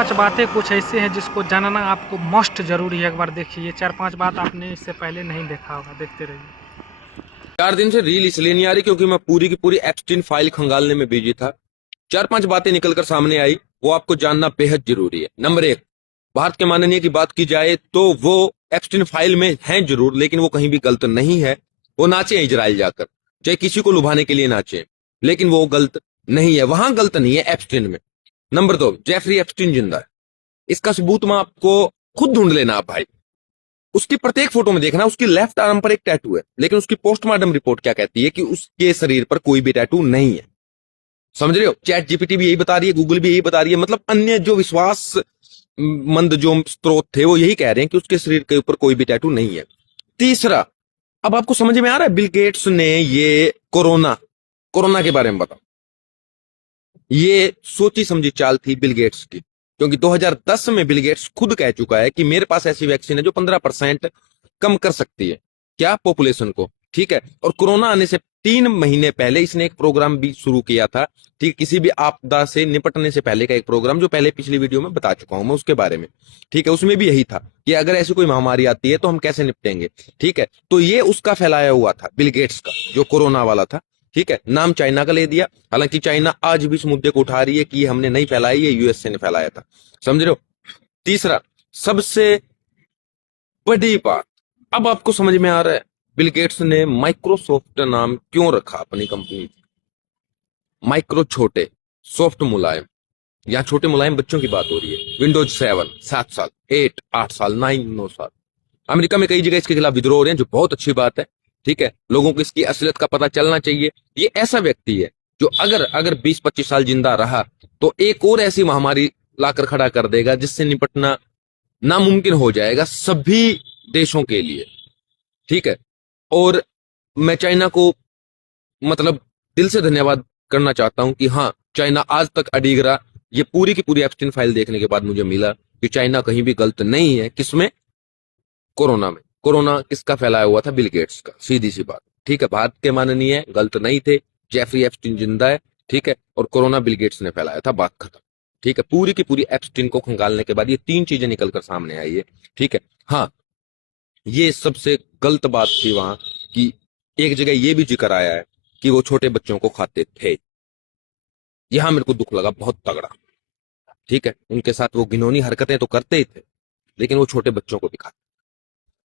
पांच बातें कुछ ऐसी हैं जिसको जानना आपको मस्ट जरूरी है। एक बार देखिए, ये 4-5 बात आपने इससे पहले नहीं देखा होगा, देखते रहिए। 4 दिन से रील इसलिए नहीं आ रही क्योंकि मैं पूरी की पूरी एप्स्टीन फाइल खंगालने में बिजी था। 4-5 बातें निकलकर सामने आई, वो आपको जानना बेहद जरूरी है। नंबर 1, भारत के माननीय की बात की जाए तो वो एप्स्टीन फाइल में हैं जरूर, लेकिन वो कहीं भी गलत नहीं है। वो नाचे इजराइल जाकर, चाहे किसी को लुभाने के लिए नाचे, लेकिन वो गलत नहीं है, वहां गलत नहीं है एप्स्टीन में। नंबर 2, जेफरी एप्स्टीन जिंदा है। इसका सबूत मैं आपको खुद ढूंढ लेना आप भाई। उसकी प्रत्येक फोटो में देखना, उसकी लेफ्ट आर्म पर एक टैटू है, लेकिन उसकी पोस्टमार्टम रिपोर्ट क्या कहती है कि उसके शरीर पर कोई भी टैटू नहीं है। समझ रहे हो? चैट जीपीटी भी यही बता रही है, गूगल भी यही बता रही है, मतलब अन्य जो विश्वास मंद जो स्रोत थे वो यही कह रहे हैं कि उसके शरीर के ऊपर कोई भी टैटू नहीं है। तीसरा, अब आपको समझ में आ रहा है बिल गेट्स ने ये कोरोना कोरोना के बारे में बताओ, ये सोची समझी चाल थी बिल गेट्स की, क्योंकि 2010 में बिल गेट्स खुद कह चुका है कि मेरे पास ऐसी वैक्सीन है जो 15% कम कर सकती है क्या पॉपुलेशन को, ठीक है। और कोरोना आने से 3 महीने पहले इसने एक प्रोग्राम भी शुरू किया था, ठीक, किसी भी आपदा से निपटने से पहले का एक प्रोग्राम, जो पहले पिछली वीडियो में बता चुका हूं मैं उसके बारे में, ठीक है। उसमें भी यही था कि अगर ऐसी कोई महामारी आती है तो हम कैसे निपटेंगे, ठीक है। तो ये उसका फैलाया हुआ था बिल गेट्स का, जो कोरोना वाला था, ठीक है। नाम चाइना का ले दिया, हालांकि चाइना आज भी इस मुद्दे को उठा रही है कि ये हमने नहीं फैलाया, ये यूएसए ने फैलाया था। समझ रहे हो? तीसरा, सबसे बड़ी बात, अब आपको समझ में आ रहा है बिल गेट्स ने माइक्रोसॉफ्ट नाम क्यों रखा अपनी कंपनी। माइक्रो छोटे, सॉफ्ट मुलायम। यहां छोटे मुलायम बच्चों की बात हो रही है। विंडोज 7 7 साल, 8 8 साल, 9 9 साल। अमेरिका में कई जगह इसके खिलाफ विद्रोह हो रहे हैं, जो बहुत अच्छी बात है, ठीक है। लोगों को इसकी असलियत का पता चलना चाहिए। ये ऐसा व्यक्ति है जो अगर अगर 20-25 साल जिंदा रहा तो एक और ऐसी महामारी लाकर खड़ा कर देगा जिससे निपटना नामुमकिन हो जाएगा सभी देशों के लिए, ठीक है। और मैं चाइना को मतलब दिल से धन्यवाद करना चाहता हूं कि हाँ, चाइना आज तक अडिग रहा। ये पूरी की पूरी एप्स्टीन फाइल देखने के बाद मुझे मिला कि चाइना कहीं भी गलत नहीं है। किसमें? कोरोना में। कोरोना किसका फैलाया हुआ था? बिल गेट्स का, सीधी सी बात, ठीक है। भारत के माननीय गलत नहीं थे, जेफरी एप्स्टीन जिंदा है, ठीक है, और कोरोना बिल गेट्स ने फैलाया था, बात खत्म, ठीक है। पूरी की पूरी एप्स्टीन को खंगालने के बाद ये 3 चीजें निकलकर सामने आई है, ठीक है। हाँ, ये सबसे गलत बात थी वहां कि एक जगह ये भी जिक्र आया है कि वो छोटे बच्चों को खाते थे। यहां मेरे को दुख लगा बहुत तगड़ा, ठीक है। उनके साथ वो घिनौनी हरकतें तो करते ही थे, लेकिन वो छोटे बच्चों को भी खाते